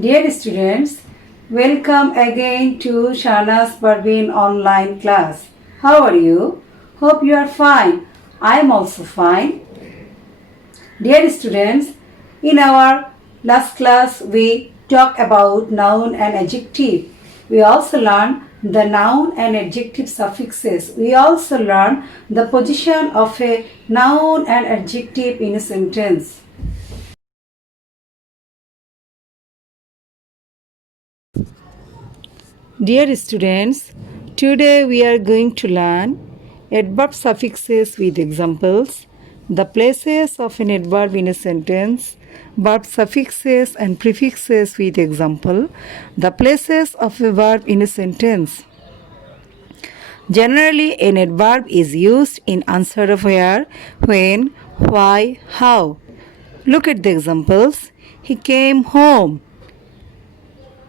Dear students, welcome again to Shana's Parveen online class. How are you? Hope you are fine. I am also fine. Dear students, in our last class we talked about noun and adjective. We also learned the noun and adjective suffixes. We also learned the position of a noun and adjective in a sentence. Dear students, today we are going to learn adverb suffixes with examples, the places of an adverb in a sentence, verb suffixes and prefixes with example, the places of a verb in a sentence. Generally, an adverb is used in answer of where, when, why, how. Look at the examples. He came home.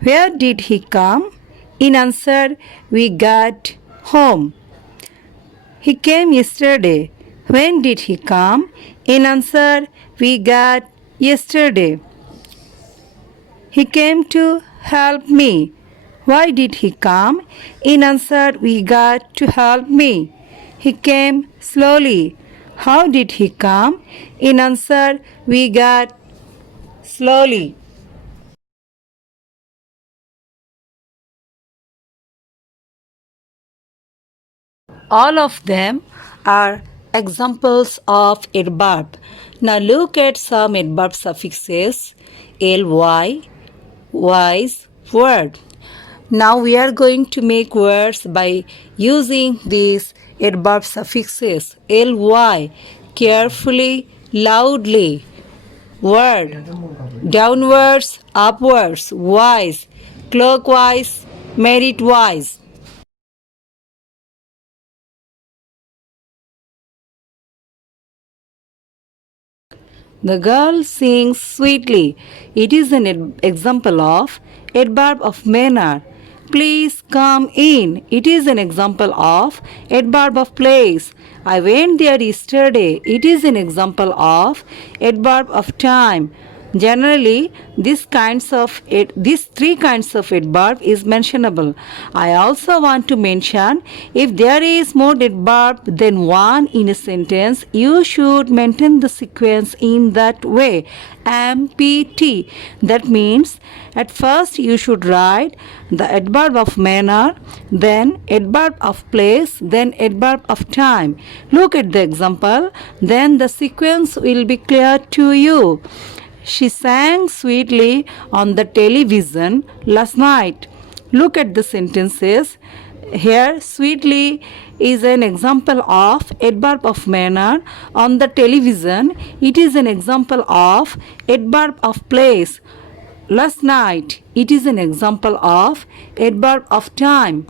Where did he come? In answer, we got home. He came yesterday. When did he come? In answer, we got yesterday. He came to help me. Why did he come? In answer, we got to help me. He came slowly. How did he come? In answer, we got slowly. All of them are examples of adverb. Now look at some adverb suffixes. ly, wise, word. Now we are going to make words by using these adverb suffixes. ly, carefully, loudly. Word, downwards, upwards, wise, clockwise, merit-wise. The girl sings sweetly. It is an example of adverb of manner. Please come in. It is an example of adverb of place. I went there yesterday. It is an example of adverb of time. Generally, these three kinds of adverb is mentionable. I also want to mention if there is more adverb than one in a sentence, you should maintain the sequence in that way. MPT. That means at first you should write the adverb of manner, then adverb of place, then adverb of time. Look at the example, then the sequence will be clear to you. She sang sweetly on the television last night. Look at the sentences. Here, sweetly is an example of adverb of manner. On the television, it is an example of adverb of place. Last night, it is an example of adverb of time.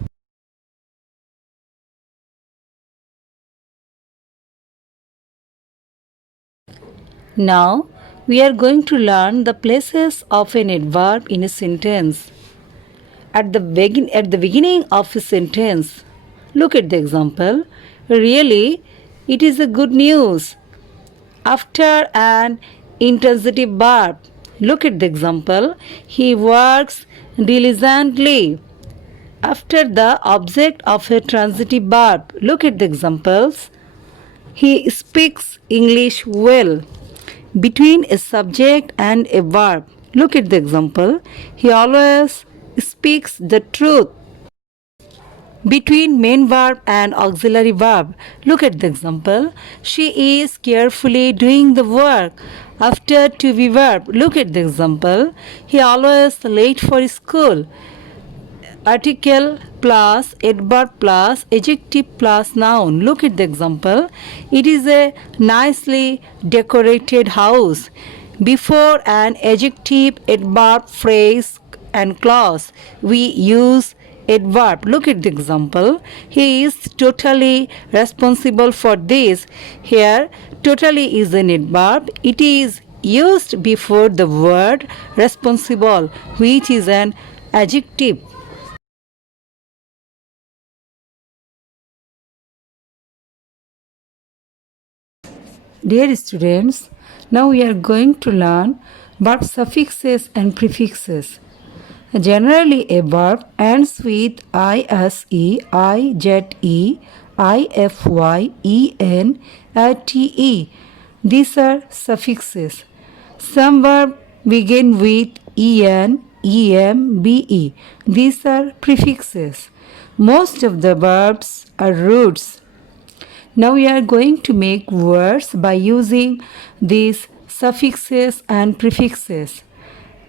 Now, we are going to learn the places of an adverb in a sentence. At the beginning of a sentence, look at the example. Really, it is a good news. After an intransitive verb, look at the example. He works diligently. After the object of a transitive verb, look at the examples. He speaks English well. Between a subject and a verb, look at the example. He always speaks the truth. Between main verb and auxiliary verb, look at the example. She is carefully doing the work. After to be verb, look at the example. He always late for school. Article plus adverb plus adjective plus noun. Look at the example. It is a nicely decorated house. Before an adjective, adverb, phrase and clause, we use adverb. Look at the example. He is totally responsible for this. Here, totally is an adverb. It is used before the word responsible, which is an adjective. Dear students, now we are going to learn verb suffixes and prefixes. Generally, a verb ends with ise, ize, ify, en, te. These are suffixes. Some verbs begin with en, em, be. These are prefixes. Most of the verbs are roots. Now we are going to make words by using these suffixes and prefixes.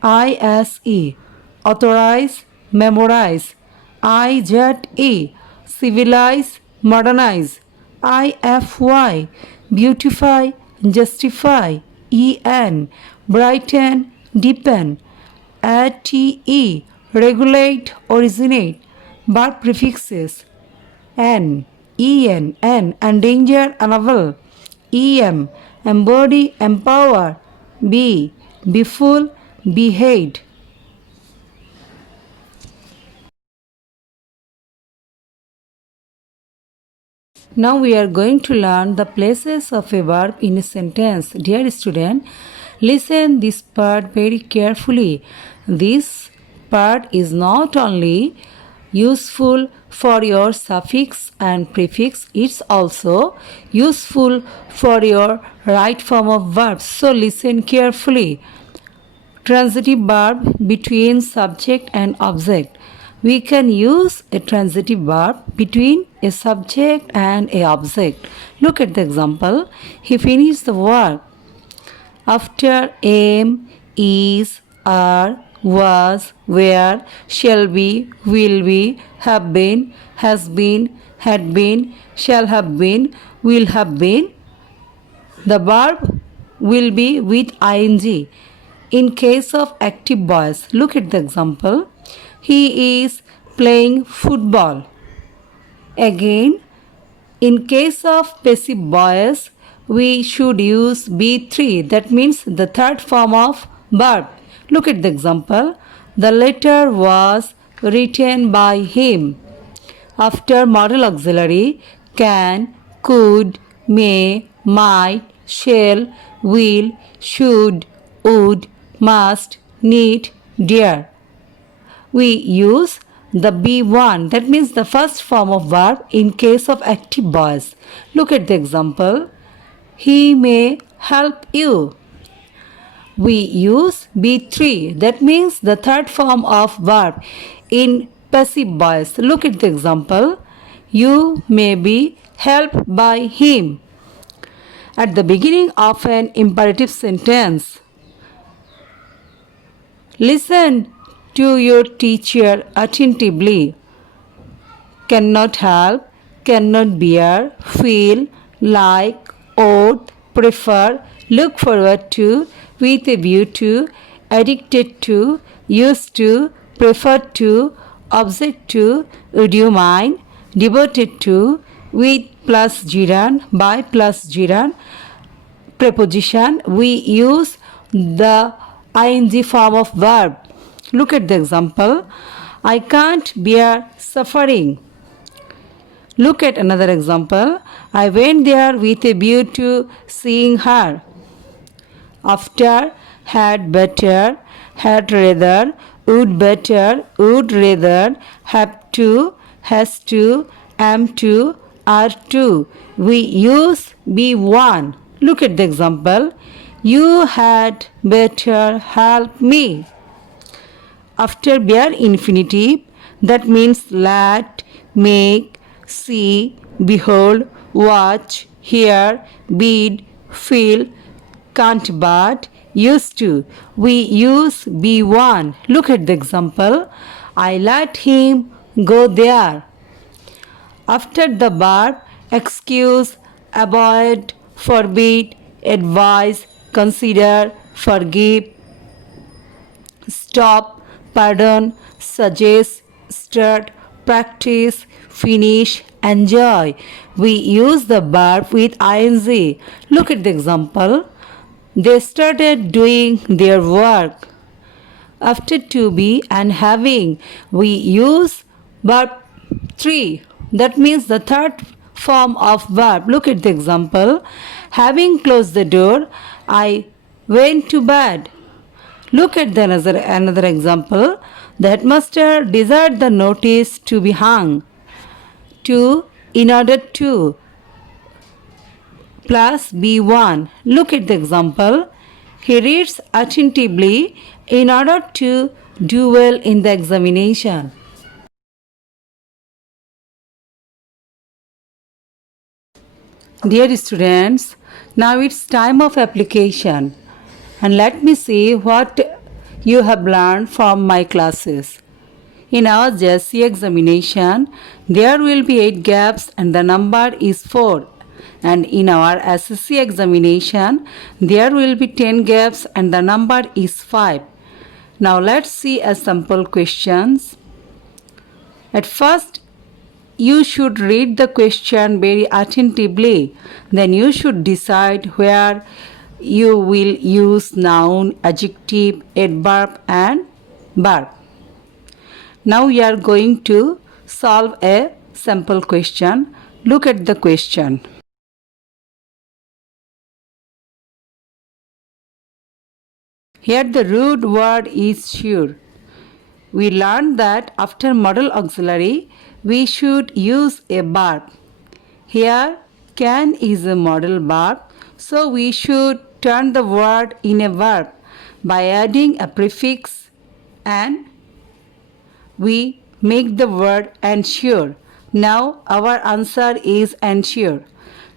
ISE, authorize, memorize. IZE, civilize, modernize. IFY, beautify, justify. EN, brighten, deepen. ATE, regulate, originate. Verb prefixes. N, endanger, unravel. Embody, empower. Befool, behead. Now we are going to learn the places of a verb in a sentence. Dear student, listen this part very carefully. This part is not only useful for your suffix and prefix, it's also useful for your right form of verbs. So listen carefully. Transitive verb between subject and object. We can use a transitive verb between a subject and a object. Look at the example. He finished the work. After am, is, are, was, were, shall be, will be, have been, has been, had been, shall have been, will have been, the verb will be with ing. In case of active voice, look at the example. He is playing football. Again, in case of passive voice, we should use be3. That means the third form of verb. Look at the example. The letter was written by him. After modal auxiliary, can, could, may, might, shall, will, should, would, must, need, dare. We use the be1, that means the first form of verb in case of active voice. Look at the example. He may help you. We use be3, that means the third form of verb in passive voice. Look at the example. You may be helped by him. At the beginning of an imperative sentence, listen to your teacher attentively. Cannot help, cannot bear, feel, like, ought, prefer, look forward to, with a view to, addicted to, used to, prefer to, object to, would you mind, devoted to, with plus gerund, by plus gerund, preposition, we use the ing form of verb. Look at the example. I can't bear suffering. Look at another example. I went there with a view to seeing her. After, had better, had rather, would better, would rather, have to, has to, am to, are to. We use be1. Look at the example. You had better help me. After bare infinitive, that means let, make, see, behold, watch, hear, bid, feel, can't but, used to. We use be1. Look at the example. I let him go there. After the verb, excuse, avoid, forbid, advise, consider, forgive, stop, pardon, suggest, start, practice, finish, enjoy. We use the verb with ing. Look at the example. They started doing their work. After to be and having, we use verb 3. That means the third form of verb. Look at the example. Having closed the door, I went to bed. Look at the another example. The headmaster desired the notice to be hung to in order to plus B1. Look at the example. He reads attentively in order to do well in the examination. Dear students, now it's time of application, and let me see what you have learned from my classes. In our JSC examination, there will be 8 gaps and the number is 4. And in our SSC examination, there will be 10 gaps and the number is 5. Now let's see a sample questions. At first, you should read the question very attentively. Then you should decide where you will use noun, adjective, adverb and verb. Now we are going to solve a sample question. Look at the question. Here the root word is sure. We learned that after modal auxiliary, we should use a verb. Here can is a modal verb, so we should turn the word in a verb by adding a prefix and we make the word ensure. Now our answer is ensure.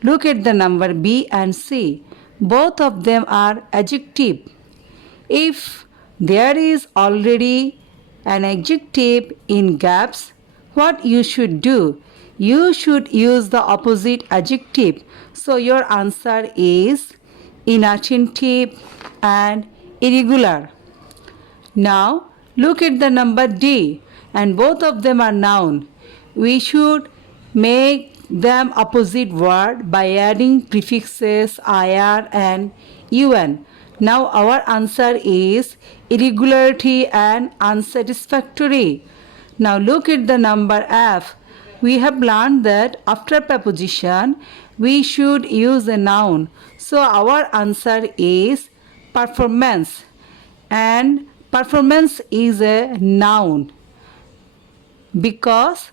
Look at the number B and C. Both of them are adjective. If there is already an adjective in gaps, what you should do? You should use the opposite adjective. So your answer is inattentive and irregular. Now look at the number D, and both of them are noun. We should make them opposite word by adding prefixes ir and un. Now our answer is irregularity and unsatisfactory. Now look at the number F. We have learned that after preposition we should use a noun. So our answer is performance, and performance is a noun because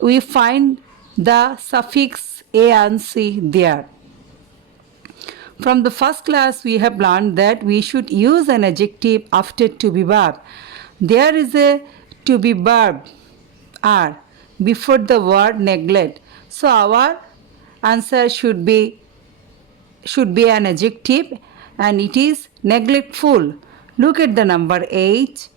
we find the suffix a and c there. From the first class we have learned that we should use an adjective after to be verb. There is a to be verb are before the word neglect. So our answer should be an adjective, and it is neglectful. Look at the number 8.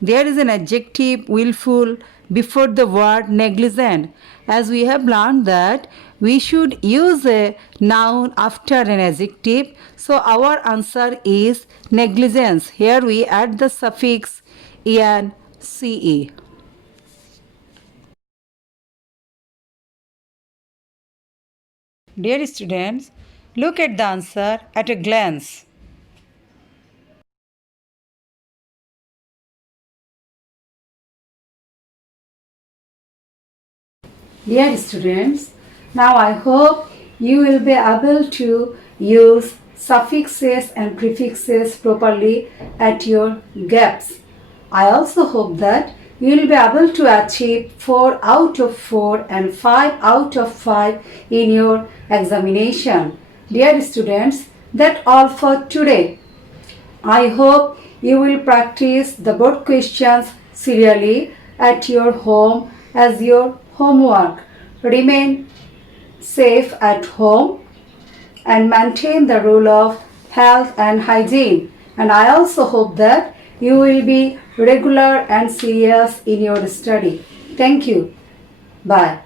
There is an adjective willful before the word negligent. As we have learned that we should use a noun after an adjective. So our answer is negligence. Here we add the suffix ence. Dear students, look at the answer at a glance. Dear students, now I hope you will be able to use suffixes and prefixes properly at your gaps. I also hope that you will be able to achieve 4 out of 4 and 5 out of 5 in your examination. Dear students, that's all for today. I hope you will practice the board questions serially at your home as your homework. Remain safe at home and maintain the rule of health and hygiene. And I also hope that you will be regular and serious in your study. Thank you. Bye.